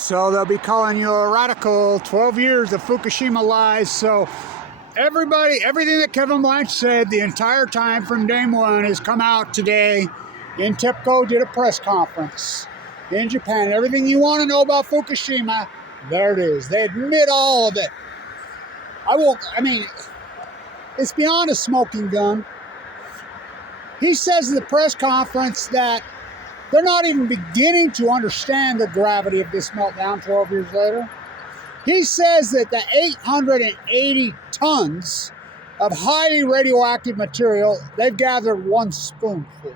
So they'll be calling you a radical. 12 years of Fukushima lies. So everything that Kevin Blanch said the entire time from day one has come out today. In TEPCO did a press conference in Japan. Everything you want to know about Fukushima, there it is. They admit all of it. I mean, it's beyond a smoking gun. He says in the press conference that they're not even beginning to understand the gravity of this meltdown 12 years later. He says that the 880 tons of highly radioactive material, they've gathered one spoonful.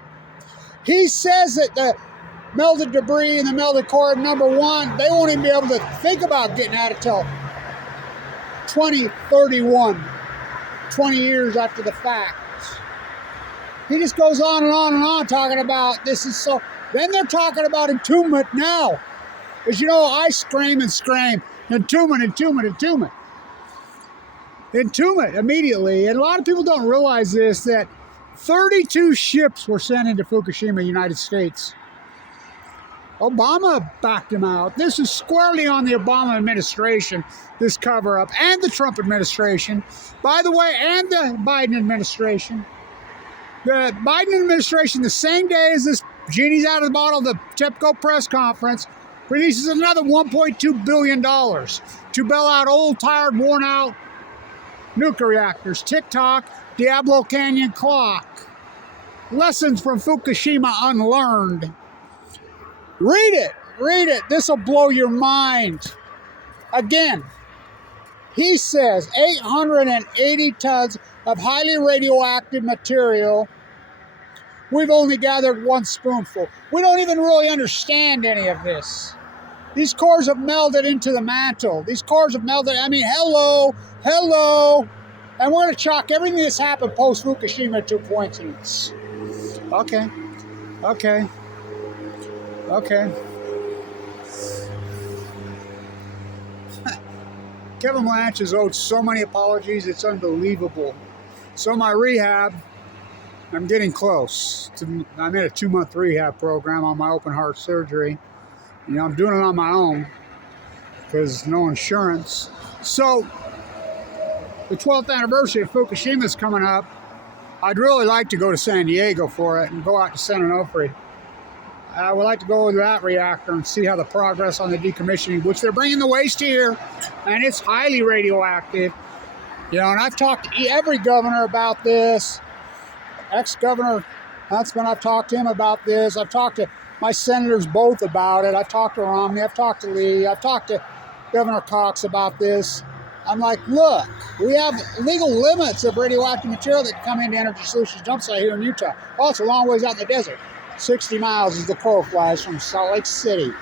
He says that the melted debris and the melted core, number one, they won't even be able to think about getting at it till 2031, 20 years after the fact. He just goes on and on and on talking about this is so. Then they're talking about entombment now. As you know, I scream and scream. Entombment, entombment, entombment. Entombment immediately. And a lot of people don't realize this, that 32 ships were sent into Fukushima, United States. Obama backed them out. This is squarely on the Obama administration, this cover-up, and the Trump administration. By the way, and the Biden administration. The Biden administration, the same day as this genie's out of the bottle, the TEPCO press conference, releases another $1.2 billion to bail out old, tired, worn-out nuclear reactors. Tick-tock, Diablo Canyon clock. Lessons from Fukushima unlearned. Read it. This will blow your mind. Again, he says 880 tons of highly radioactive material. We've only gathered one spoonful. We don't even really understand any of this. These cores have melted into the mantle. These cores have melted. I mean, hello. And we're going to chalk everything that's happened post-Fukushima to coincidence. Okay. Kevin Blanch has owed so many apologies, it's unbelievable. So my rehab, I'm getting close. I'm in a 2-month rehab program on my open heart surgery. You know, I'm doing it on my own because no insurance. So the 12th anniversary of Fukushima is coming up. I'd really like to go to San Diego for it and go out to San Onofre. I would like to go to that reactor and see how the progress on the decommissioning, which they're bringing the waste here, and it's highly radioactive. You know, and I've talked to every governor about this. Ex-Governor Huntsman, I've talked to him about this. I've talked to my senators both about it. I've talked to Romney. I've talked to Lee. I've talked to Governor Cox about this. I'm like, look, we have legal limits of radioactive material that can come into Energy Solutions dump site here in Utah. Oh, it's a long ways out in the desert. 60 miles as the crow flies from Salt Lake City.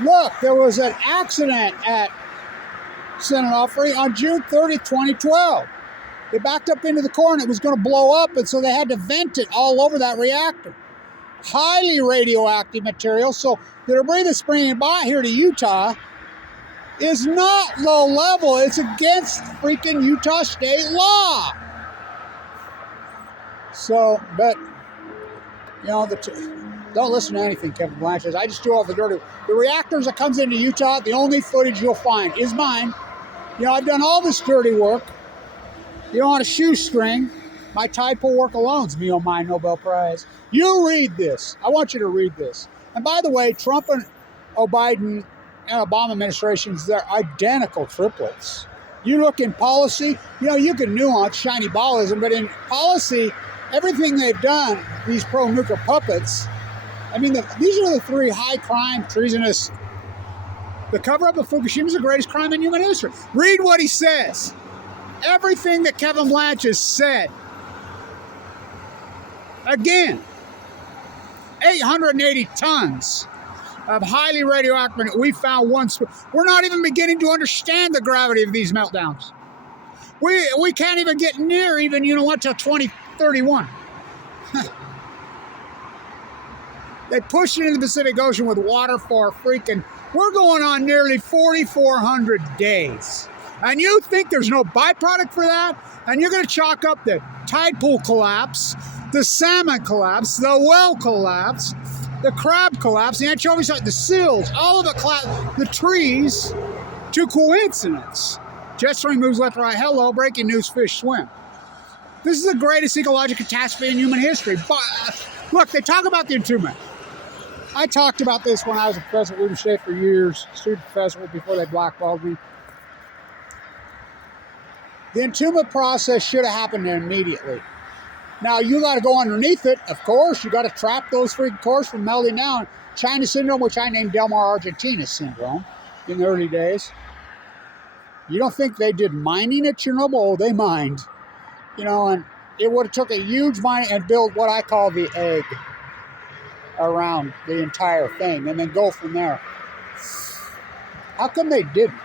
Look, there was an accident at San Onofre on June 30, 2012. It backed up into the core and it was going to blow up, and so they had to vent it all over that reactor. Highly radioactive material, so the debris that's bringing by here to Utah is not low level. It's against freaking Utah state law. So, but, you know, don't listen to anything Kevin Blanch says. I just do all the dirty. The reactors that comes into Utah, the only footage you'll find is mine. You know, I've done all this dirty work. You don't want a shoestring. My typo work alone's me on my Nobel Prize. You read this. I want you to read this. And by the way, Trump and Biden and Obama administrations, they're identical triplets. You look in policy, you know, you can nuance shiny ballism, but in policy, everything they've done, these pro-nuclear puppets, I mean, these are the three high crime, treasonous. The cover-up of Fukushima is the greatest crime in human history. Read what he says. Everything that Kevin Blanch has said. Again, 880 tons of highly radioactive. We found one. We're not even beginning to understand the gravity of these meltdowns. We can't even get near even, you know what, till 2031. They pushed it into the Pacific Ocean with water for freaking, we're going on nearly 4,400 days. And you think there's no byproduct for that? And you're going to chalk up the tide pool collapse, the salmon collapse, the well collapse, The crab collapsed, the anchovies, the seals, all of it collapsed, the trees, to coincidence. Jet stream moves left, right, hello, breaking news, fish swim. This is the greatest ecological catastrophe in human history. But look, they talk about the entombment. I talked about this when I was a professor at Weaver State for years, student professor before they blackballed me. The entombment process should have happened immediately. Now, you got to go underneath it, of course. You got to trap those freaking cores from melting down. China syndrome, which I named Del Mar Argentina syndrome in the early days. You don't think they did mining at Chernobyl? Oh, they mined. You know, and it would have took a huge mine and build what I call the egg around the entire thing and then go from there. How come they didn't?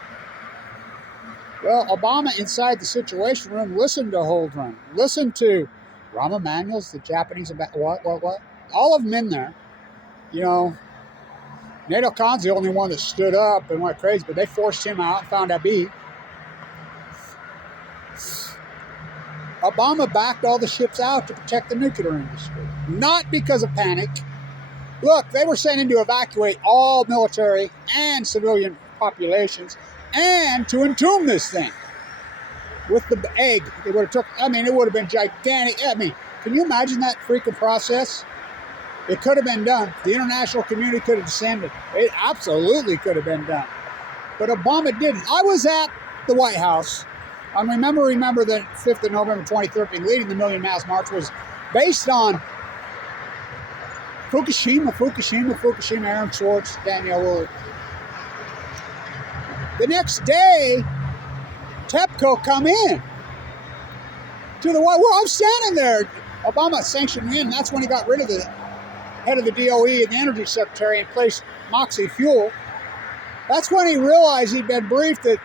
Well, Obama inside the Situation Room listened to Holdren, listened to Rahm Emanuel's, the Japanese, what? All of them in there. You know, NATO Khan's the only one that stood up and went crazy, but they forced him out and found Abiy. Obama backed all the ships out to protect the nuclear industry, not because of panic. Look, they were sending to evacuate all military and civilian populations and to entomb this thing with the egg. It would have took, I mean, it would have been gigantic. I mean, can you imagine that freaking process? It could have been done. The international community could have descended. It absolutely could have been done. But Obama didn't. I was at the White House. I remember that 5th of November 2013, leading the Million Mass March was based on Fukushima, Aaron Schwartz, Danielle Willard. The next day, TEPCO come in to the White House. I'm standing there. Obama sanctioned me in. That's when he got rid of the head of the DOE and the Energy Secretary and placed Moxie Fuel. That's when he realized he'd been briefed that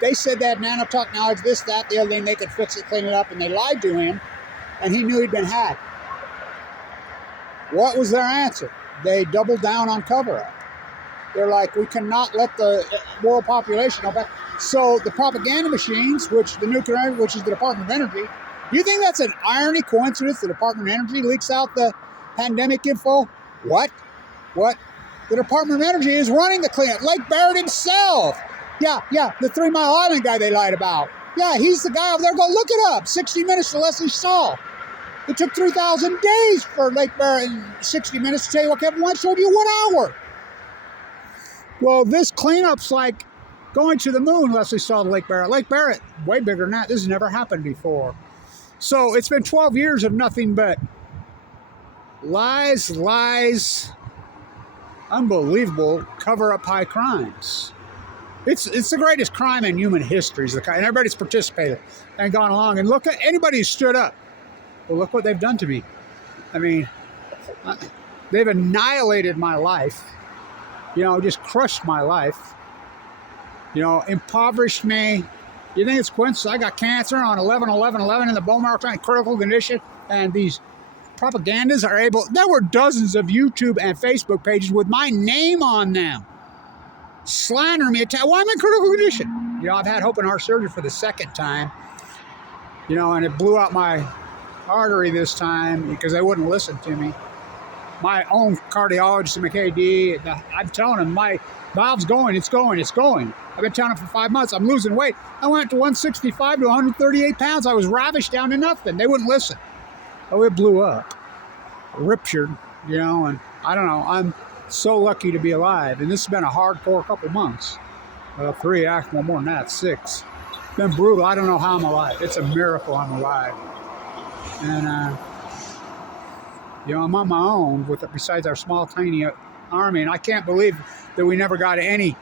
they said they had nanotechnology, this, that, the other thing, they could fix it, clean it up, and they lied to him, and he knew he'd been hacked. What was their answer? They doubled down on cover-up. They're like, we cannot let the world population know back. So the propaganda machines, which is the Department of Energy, you think that's an irony, coincidence, the Department of Energy leaks out the pandemic info? What? The Department of Energy is running the cleanup. Lake Barrett himself. Yeah, the 3 Mile Island guy they lied about. Yeah, he's the guy over there. Go look it up. 60 Minutes to Leslie Stahl. It took 3,000 days for Lake Barrett and 60 Minutes to tell you what Kevin White showed you 1 hour. Well, this cleanup's like going to the moon, Leslie Stahl to Lake Barrett. Lake Barrett, way bigger than that. This has never happened before. So it's been 12 years of nothing but lies, unbelievable, cover up high crimes. It's the greatest crime in human history, and everybody's participated and gone along. And look at anybody who stood up. Well, look what they've done to me. I mean, they've annihilated my life. You know, just crushed my life. You know, impoverished me. You think it's coincidence? I got cancer on 11/11/11 in the bone marrow, critical condition, and these propagandas are able. There were dozens of YouTube and Facebook pages with my name on them. Slander me. Well, I'm in critical condition. You know, I've had open heart surgery for the 2nd time. You know, and it blew out my artery this time because they wouldn't listen to me. My own cardiologist in McKay-D, I'm telling him my valve's going, it's going. I've been telling him for 5 months, I'm losing weight. I went to 165 to 138 pounds. I was ravished down to nothing. They wouldn't listen. Oh, it blew up. Ruptured, you know, and I don't know. I'm so lucky to be alive. And this has been a hardcore couple months. 3, actually, more than that, 6. It's been brutal. I don't know how I'm alive. It's a miracle I'm alive. And, you know, I'm on my own besides our small, tiny army. And I can't believe that we never got any.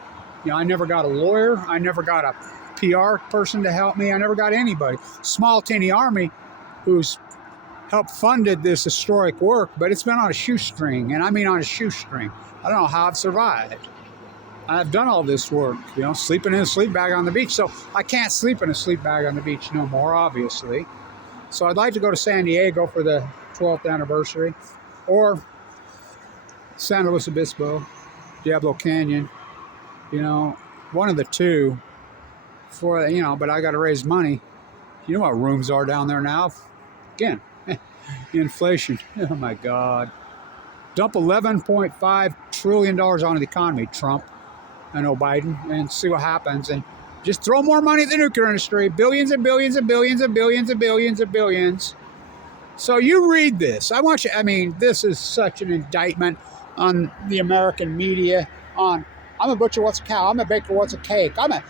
You know, I never got a lawyer. I never got a PR person to help me. I never got anybody. Small, tiny army who's helped funded this historic work, but it's been on a shoestring. And I mean on a shoestring. I don't know how I've survived. I've done all this work, you know, sleeping in a sleep bag on the beach. So I can't sleep in a sleep bag on the beach no more, obviously. So I'd like to go to San Diego for the 12th anniversary, or San Luis Obispo, Diablo Canyon, you know, one of the two. For, you know, but I got to raise money. You know what rooms are down there now? Again, inflation. Oh my God. Dump $11.5 trillion onto the economy, Trump. I know Biden, and see what happens. And just throw more money at the nuclear industry. Billions and billions and billions and billions and billions and billions. So you read this. I want you, I mean, this is such an indictment on the American media. I'm a butcher, what's a cow? I'm a baker, what's a cake? I'm a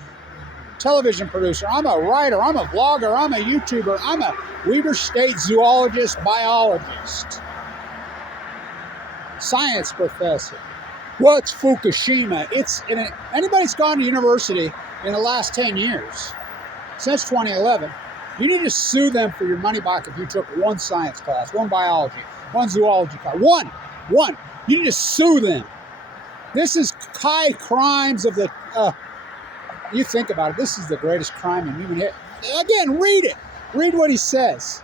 television producer. I'm a writer. I'm a vlogger. I'm a YouTuber. I'm a Weber State zoologist, biologist, science professor. What's Fukushima? Anybody's gone to university in the last 10 years, since 2011, you need to sue them for your money back if you took one science class, one biology, one zoology class. One. You need to sue them. This is high crimes of the, you think about it, this is the greatest crime in human history. Again, read it. Read what he says.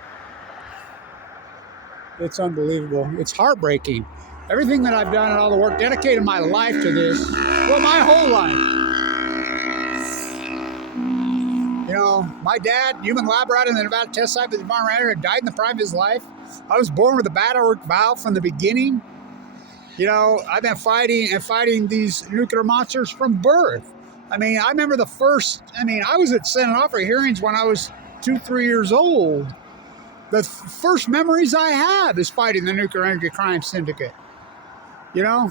It's unbelievable. It's heartbreaking. Everything that I've done and all the work, dedicated my life to this, well, my whole life. You know, my dad, human lab rat in the Nevada test site with the farm radar, died in the prime of his life. I was born with a bad aortic valve from the beginning. You know, I've been fighting these nuclear monsters from birth. I mean, I remember I was at Senate offer hearings when I was 2-3 years old. The first memories I have is fighting the nuclear energy crime syndicate. You know?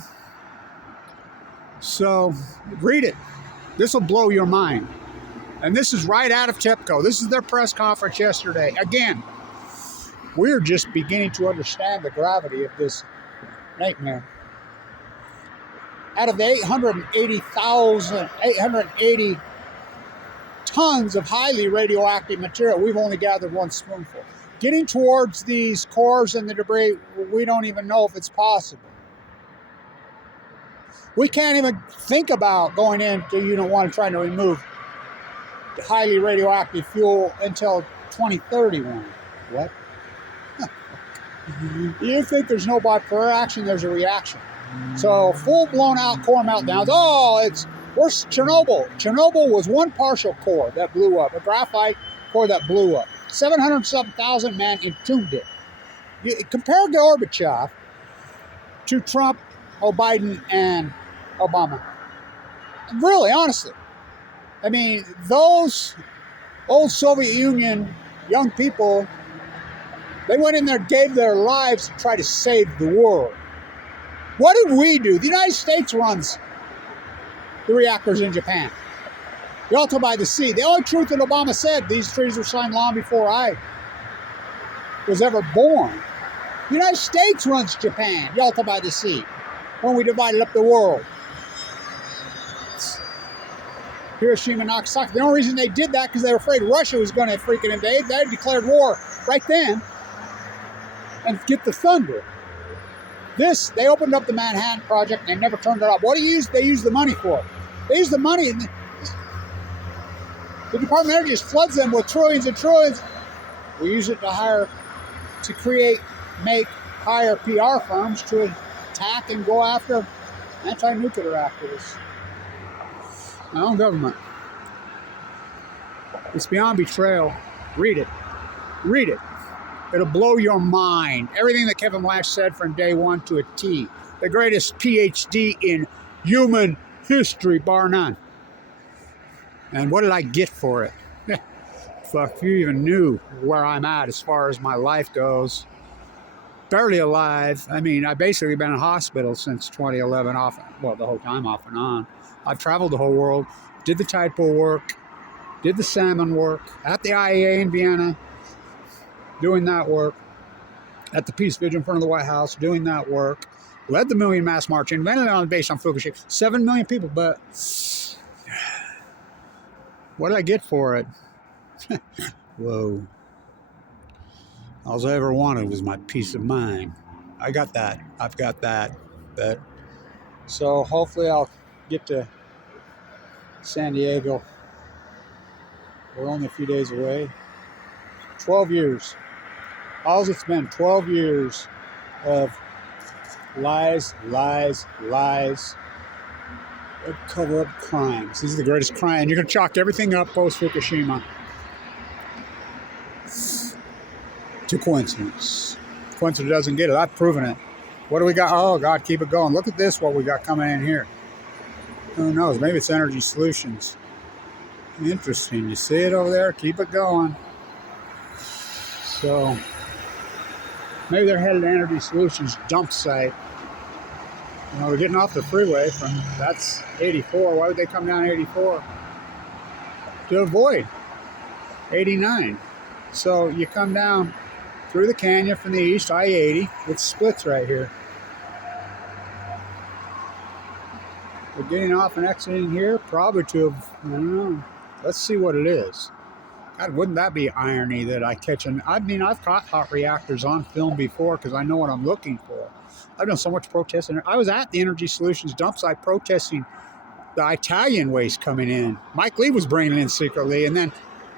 So, read it. This will blow your mind. And this is right out of TEPCO. This is their press conference yesterday. Again, we're just beginning to understand the gravity of this nightmare. Out of the 880 tons of highly radioactive material, we've only gathered one spoonful. Getting towards these cores and the debris, we don't even know if it's possible. We can't even think about going into Unit 1 and trying to remove highly radioactive fuel until 2031. What? You think there's no bipolar action, there's a reaction. So full-blown out core meltdowns. Where's Chernobyl? Chernobyl was one partial core that blew up, a graphite core that blew up. 700-something men entombed it. Compare Gorbachev to Trump, Biden, and Obama. Really, honestly. I mean, those old Soviet Union young people, they went in there, gave their lives to try to save the world. What did we do? The United States runs the reactors in Japan. Yalta by the sea. The only truth that Obama said, these treaties were signed long before I was ever born. The United States runs Japan, Yalta by the sea, when we divided up the world. Hiroshima, Nagasaki. The only reason they did that because they were afraid Russia was going to freaking invade. They declared war right then and get the thunder. They opened up the Manhattan Project and they never turned it up. What do you use? They use the money for? They use the money and the Department of Energy just floods them with trillions and trillions. We use it to hire PR firms to attack and go after anti-nuclear activists. My own government. It's beyond betrayal. Read it. Read it. It'll blow your mind. Everything that Kevin Lash said from day one to a T. The greatest PhD in human history, bar none. And what did I get for it? Fuck, if you even knew where I'm at as far as my life goes. Barely alive. I mean, I've basically been in hospital since 2011, the whole time off and on. I've traveled the whole world, did the tide pool work, did the salmon work, at the IAEA in Vienna, doing that work, at the Peace Vigil in front of the White House, doing that work, led the Million Mass March, invented it on the base on Fukushima, 7 million people, but what did I get for it? Whoa. All I ever wanted was my peace of mind. I got that. I've got that. So hopefully I'll get to San Diego. We're only a few days away. 12 years. All it's been 12 years of lies, cover up crimes. These are the greatest crime. You're going to chalk everything up post Fukushima to coincidence. Coincidence doesn't get it. I've proven it. What do we got? Oh, God, keep it going. Look at this, what we got coming in here. Who knows? Maybe it's Energy Solutions. Interesting. You see it over there? Keep it going. So, maybe they're headed to Energy Solutions dump site. You know, they're getting off the freeway from, that's 84. Why would they come down 84? To avoid 89. So, you come down through the canyon from the east, I-80. It splits right here. We're getting off and exiting here, probably to, I don't know. Let's see what it is. God, wouldn't that be irony that I catch an... I mean, I've caught hot reactors on film before because I know what I'm looking for. I've done so much protesting. I was at the Energy Solutions dump site protesting the Italian waste coming in. Mike Lee was bringing it in secretly, and then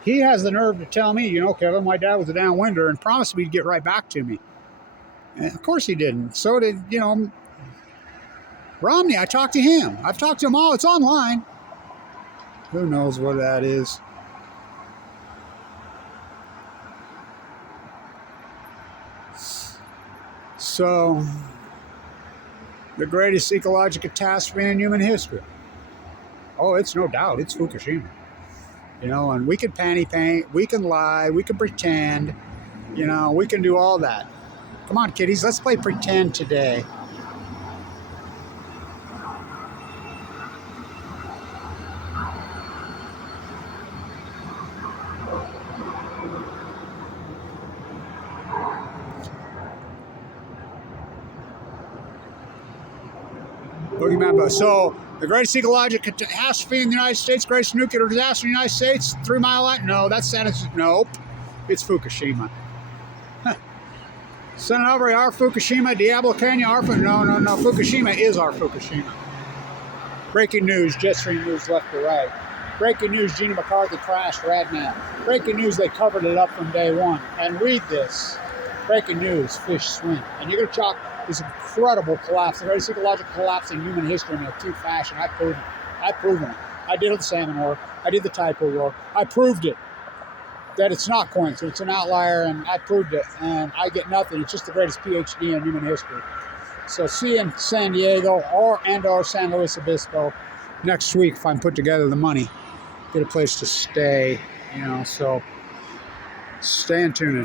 he has the nerve to tell me, you know, Kevin, my dad was a downwinder and promised me he'd get right back to me. And of course he didn't. So did, you know, Romney. I talked to him. I've talked to them all. It's online. Who knows what that is? So, the greatest ecological catastrophe in human history. Oh, it's no doubt. It's Fukushima. You know, and we can panty paint, we can lie, we can pretend, you know, we can do all that. Come on, kiddies, let's play pretend today. Remember, so the greatest ecological catastrophe in the United States, greatest nuclear disaster in the United States, 3 Mile Island? No, that's sentence. Nope. It's Fukushima. Send it over, our Fukushima, Diablo Canyon, our No. Fukushima is our Fukushima. Breaking news, Jetstream News left to right. Breaking news, Gina McCarthy crashed Radman. Breaking news, they covered it up from day one. And read this. Breaking news, fish swim. And you're going to chalk this incredible collapse, the greatest ecological collapse in human history in a acute fashion. I've proven it. I did it with salmon work. I did the typo work. I proved it. That it's not coincidence. It's an outlier, and I proved it. And I get nothing. It's just the greatest PhD in human history. So see you in San Diego or San Luis Obispo next week if I can put together the money. Get a place to stay, you know, so stay in tune.